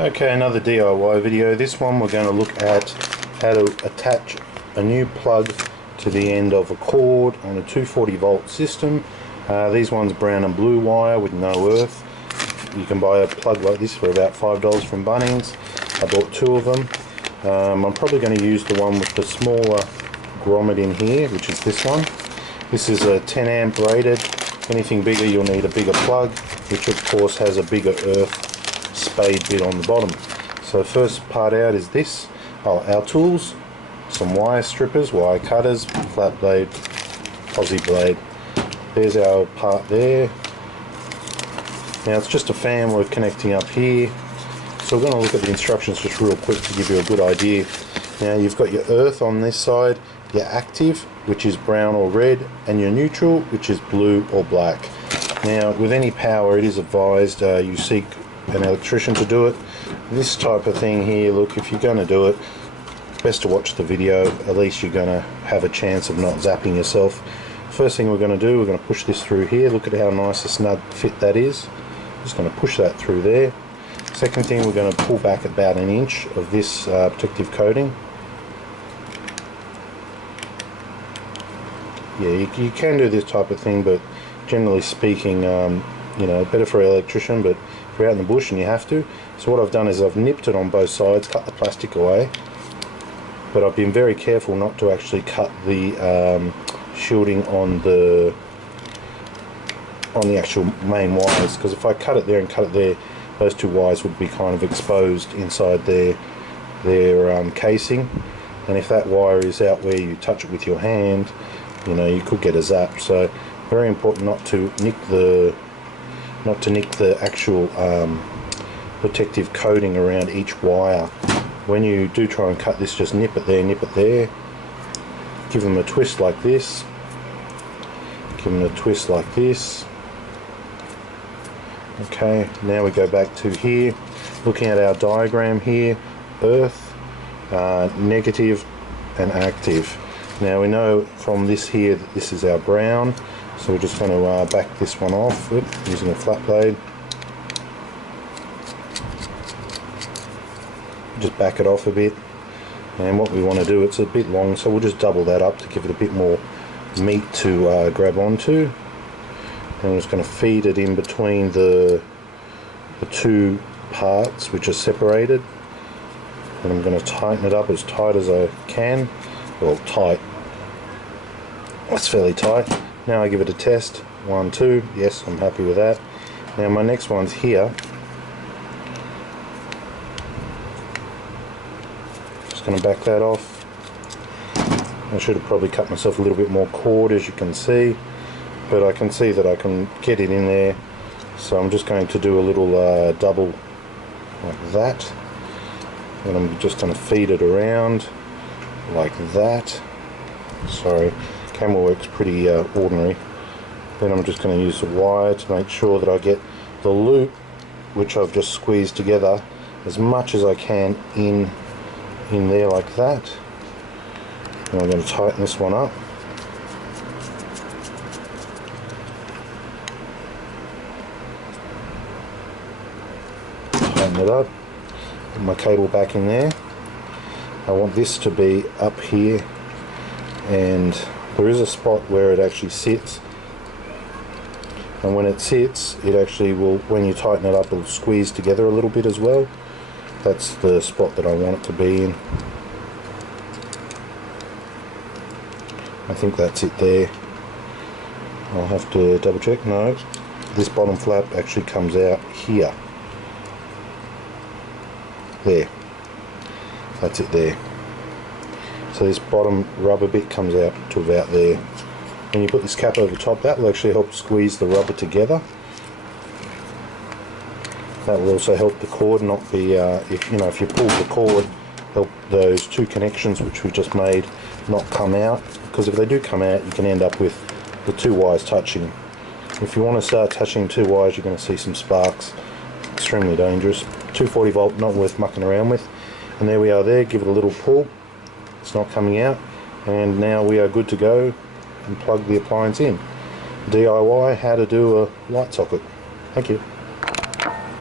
Okay, another DIY video. This one we're going to look at how to attach a new plug to the end of a cord on a 240 volt system. These ones brown and blue wire with no earth. You can buy a plug like this for about $5 from Bunnings. I bought two of them. I'm probably going to use the one with the smaller grommet in here, which is this one. This is a 10 amp rated. Anything bigger you'll need a bigger plug, which of course has a bigger earth spade bit on the bottom. So first part out is this, our tools, some wire strippers, wire cutters, flat blade, posi blade. There's our part there. Now it's just a fan we're connecting up here. So we're going to look at the instructions just real quick to give you a good idea. Now you've got your earth on this side, your active, which is brown or red, and your neutral, which is blue or black. Now with any power it is advised you seek an electrician to do it. This type of thing here, look, if you're going to do it, best to watch the video, at least you're going to have a chance of not zapping yourself. First thing we're going to do, we're going to push this through here. Look at how nice a snug fit that is. Just going to push that through there. Second thing, we're going to pull back about an inch of this protective coating. Yeah, you can do this type of thing, but generally speaking, you know, better for an electrician, but if you're out in the bush and you have to. So what I've done is I've nipped it on both sides, cut the plastic away, but I've been very careful not to actually cut the shielding on the actual main wires, because if I cut it there and cut it there, those two wires would be kind of exposed inside their casing, and if that wire is out where you touch it with your hand, you know, you could get a zap. So very important not to nick the actual protective coating around each wire. When you do try and cut this, just nip it there, give them a twist like this, give them a twist like this. Okay, now we go back to here, looking at our diagram here, earth, negative and active. Now we know from this here that this is our brown, so we're just going to back this one off using a flat blade. Just back it off a bit, and what we want to do, it's a bit long, so we'll just double that up to give it a bit more meat to grab onto. And I'm just going to feed it in between the two parts which are separated, and I'm going to tighten it up as tight as I can. Well, tight, that's fairly tight. Now I give it a test, 1, 2, yes, I'm happy with that. Now my next one's here. Just going to back that off. I should have probably cut myself a little bit more cord, as you can see, but I can see that I can get it in there, so I'm just going to do a little double like that, and I'm just going to feed it around like that. Sorry, camera work's pretty ordinary. Then I'm just going to use the wire to make sure that I get the loop, which I've just squeezed together, as much as I can in there like that. And I'm going to tighten this one up. Tighten it up. Put my cable back in there. I want this to be up here, and there is a spot where it actually sits, and when it sits, it actually will, when you tighten it up, it'll squeeze together a little bit as well. That's the spot that I want it to be in. I think that's it there. I'll have to double check. No, this bottom flap actually comes out here. There. That's it there. So this bottom rubber bit comes out to about there. When you put this cap over the top, that will actually help squeeze the rubber together. That will also help the cord not be, if you pull the cord, help those two connections which we just made not come out, because if they do come out, you can end up with the two wires touching. If you want to start touching two wires, you're going to see some sparks. Extremely dangerous. 240 volt, not worth mucking around with. And there we are there, give it a little pull, it's not coming out, and now we are good to go and plug the appliance in. DIY how to do a light socket. Thank you.